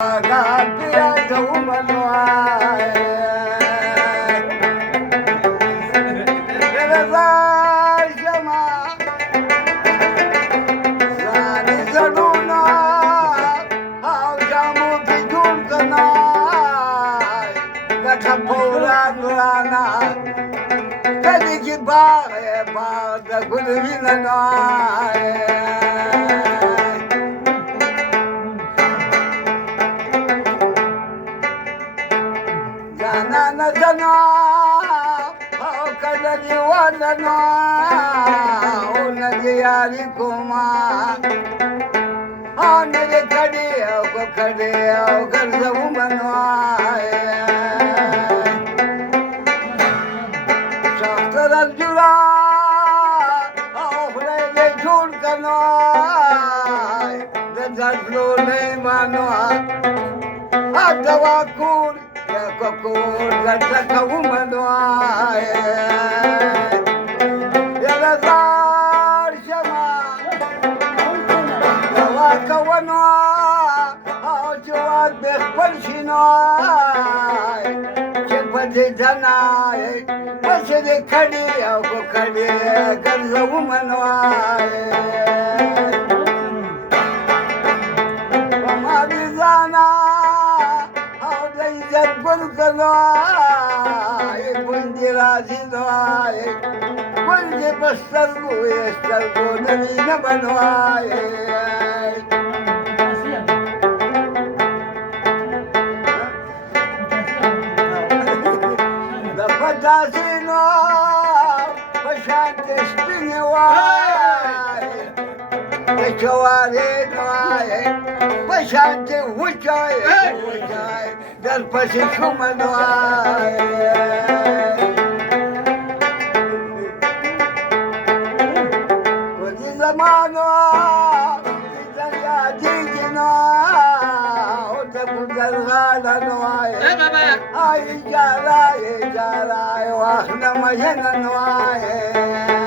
पिया जाऊ मनवाय क्षमा राणी जडून जामू भिजून कनाय कथा पोरा नुराना कधी की बाय बाद गुलविन नाय जाना जना हो कदली वदना ओ नदियारी कुमा ओ नदी खड़ी को खड़े ओ घर सब मनवाए शास्त्र जुड़ा ओ ले झूठ कनो दर्द लो नहीं मानो आ दवा कूड़ Kokor gata kaumanwae Yala zar shama Kawa kawanwa Ao chawat bekhpal shinoy Chepade janaye Pasede khadi ao ko khadi Karzawu manwae Pamadi zana जगबुल कनाय कुंजी राजी नवाए कुंजी बस्तर को नदी न बनवाए पचासी नो पशांत स्पिनवाए पचवारे नवाए पशांत उचाए दर पशी खुमनवाए कोणी जमानो तिच्या जिजिनो होत गुजर गाडनवाए आई जाराय वाहन मजनवाए